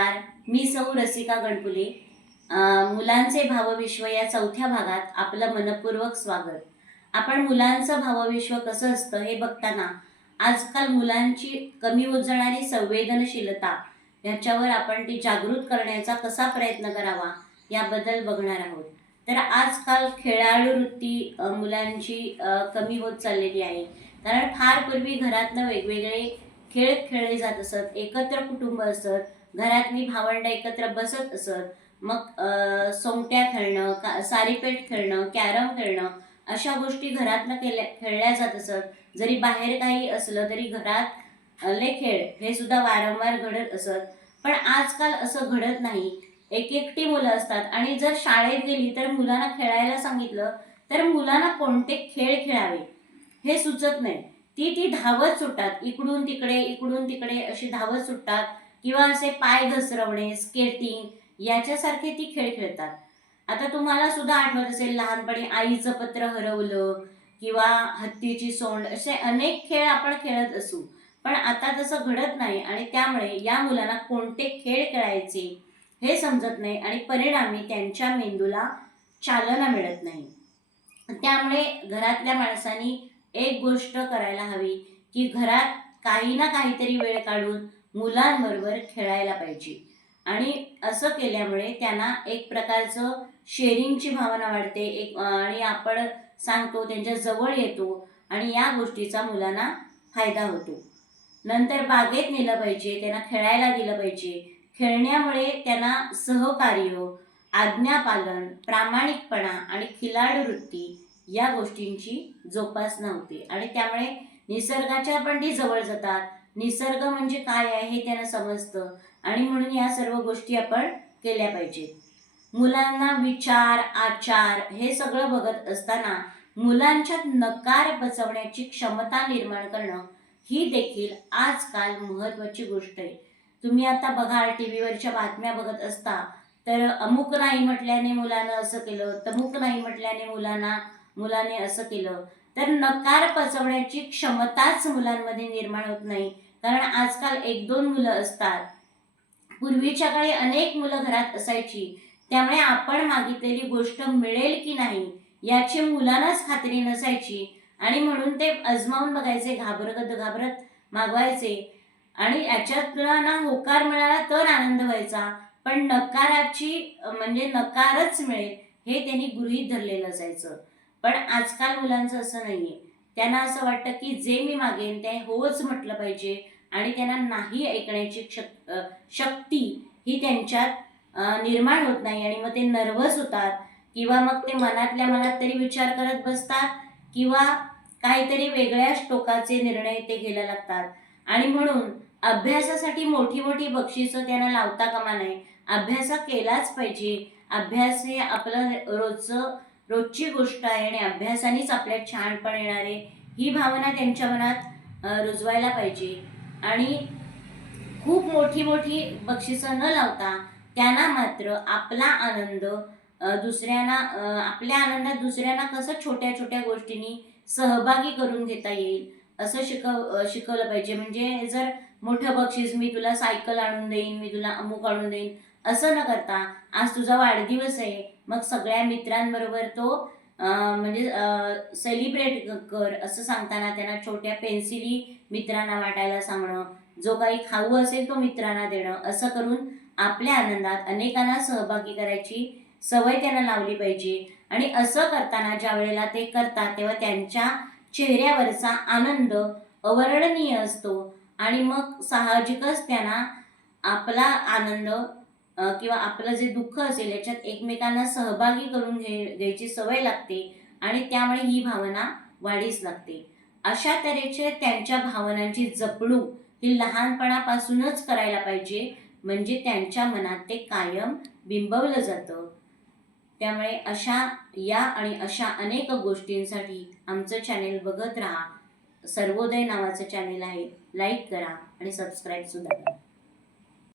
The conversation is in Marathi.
नमस्कार, मी सौ रसिका गणपुले. मुलांचे भावविश्व या चौथ्या भागात आपलं मनपूर्वक स्वागत. आपण मुलांचं भावविश्व कसं असतं हे बघताना आजकाल मुलांची कमी होत जाणारी संवेदनशीलता याच्यावर आपण ती जागृत करण्याचा कसा प्रयत्न करावा याबद्दल बघणार आहोत. तर आजकाल खेळाडू वृत्ती मुलांची कमी होत चाललेली आहे. कारण फार पूर्वी घरातनं वेगवेगळे खेळ खेळले जात असत, एकत्र कुटुंब असत, घरातली भावंड एकत्र बसत असत. मग सोंगट्या खेळणं, सारीपेट खेळणं, कॅरम खेळणं अशा गोष्टी घरातनं खेळल्या जात असत. जरी बाहेर काही असलं तरी घरात ले खेळ हे सुद्धा वारंवार घडत असत. पण आजकाल असं घडत नाही. एकटी मुलं असतात आणि जर शाळेत गेली तर मुलांना खेळायला सांगितलं तर मुलांना कोणते खेळ खेळावे हे सुचत नाही. ती धावत सुटतात, इकडून तिकडे अशी धावत सुटतात किंवा असे पाय घसरवणे, स्केटिंग याच्यासारखे ती खेळ खेळतात. आता तुम्हाला सुद्धा आठवत असेल लहानपणी आईचं पत्र हरवलं किंवा हत्तीची सोंड असे अनेक खेळ आपण खेळत असू. पण आता तसं घडत नाही आणि त्यामुळे या मुलांना कोणते खेळ खेळायचे हे समजत नाही आणि परिणामी त्यांच्या मेंदूला चालना मिळत नाही. त्यामुळे घरातल्या माणसांनी एक गोष्ट करायला हवी की घरात काही ना काहीतरी वेळ काढून मुलांबरोबर खेळायला पाहिजे. आणि असं केल्यामुळे त्यांना एक प्रकारचं शेअरिंगची भावना वाढते, आणि आपण सांगतो त्यांच्या जवळ येतो आणि या गोष्टीचा मुलांना फायदा होतो. नंतर बागेत नेलं पाहिजे, त्यांना खेळायला दिलं पाहिजे. खेळण्यामुळे त्यांना सहकार्य, आज्ञापालन, प्रामाणिकपणा आणि खिलाडू वृत्ती या गोष्टींची जोपासना होते आणि त्यामुळे निसर्गाच्या पण ती जवळ जातात. निसर्ग म्हणजे काय आहे हे त्यांना समजतं आणि म्हणून या सर्व गोष्टी आपण केल्या पाहिजेत. मुलांना विचार, आचार हे सगळं बघत असताना मुलांच्यात नकार पचवण्याची क्षमता निर्माण करणं ही देखील आजकाल महत्त्वाची गोष्ट आहे. तुम्ही आता बघा टीव्हीवरच्या बातम्या बघत असता तर अमुक नाही म्हटल्याने मुलानं असं केलं, तमुक नाही म्हटल्याने मुलाने असं केलं. तर नकार पचवण्याची क्षमताच मुलांमध्ये निर्माण होत नाही. कारण आजकाल 1-2 मुलं असतात. पूर्वीच्या काळी अनेक मुलं घरात असायची, त्यामुळे आपण मागितलेली गोष्ट मिळेल की नाही याची मुलांनाच खात्री नसायची आणि म्हणून ते अजमावून बघायचे, घाबरत मागवायचे आणि याच्यात ना होकार मिळाला तर आनंद व्हायचा, पण नकाराची म्हणजे नकारच मिळेल हे त्यांनी गृहीत धरलेलं असायचं. पण आजकाल मुलांचं असं नाहीये. त्यांना असं वाटतं की जे मी मागेन ते होच म्हटलं पाहिजे आणि त्यांना नाही ऐकण्याची शक्ती ही त्यांच्यात निर्माण होत नाही आणि मग ते नर्वस होतात किंवा मग ते मनातल्या मनात तरी विचार करत बसतात किंवा काहीतरी वेगळ्याच टोकाचे निर्णय ते घ्यायला लागतात. आणि म्हणून अभ्यासासाठी मोठी मोठी बक्षिसं त्यांना लावता कामा नये. अभ्यास केलाच पाहिजे. अभ्यास हे आपलं रोजची गोष्ट आहे आणि अभ्यासानेच आपल्यात छानपण येणार आहे ही भावना त्यांच्या मनात रुजवायला पाहिजे. आणि खूप मोठी मोठी बक्षिसं न लावता त्यांना मात्र आपला आनंद आपल्या आनंदात दुसऱ्यांना कसं छोट्या छोट्या गोष्टींनी सहभागी करून घेता येईल असं शिकवलं पाहिजे. म्हणजे जर मोठं बक्षीस मी तुला सायकल आणून देईन, मी तुला अमुक आणून देईन असं न करता आज तुझा वाढदिवस आहे मग सगळ्या मित्रांबरोबर तो म्हणजे सेलिब्रेट कर असं सांगताना त्यांना छोट्या पेन्सिली मित्रांना वाटायला सांगणं, जो काही खाऊ असेल तो मित्रांना देणं, असं करून आपल्या आनंदात अनेकांना सहभागी करायची सवय त्यांना लावली पाहिजे. आणि असं करताना ज्या वेळेला ते करतात तेव्हा त्यांच्या चेहऱ्यावरचा आनंद अवर्णनीय असतो आणि मग साहजिकच त्यांना आपला आनंद किंवा आपलं जे दुःख असेल याच्यात एकमेकांना सहभागी करून घ्यायची सवय लागते आणि त्यामुळे ही भावना वाढीस लागते. अशा तऱ्हेचे त्यांच्या भावनांची जपणूक ही लहानपणापासूनच करायला पाहिजे, म्हणजे त्यांच्या मनात ते कायम बिंबवलं जातं. त्यामुळे अशा अनेक गोष्टींसाठी आमचं चॅनेल बघत राहा. सर्वोदय नावाचं चॅनेल आहे, लाईक करा आणि सबस्क्राईब सुद्धा करा.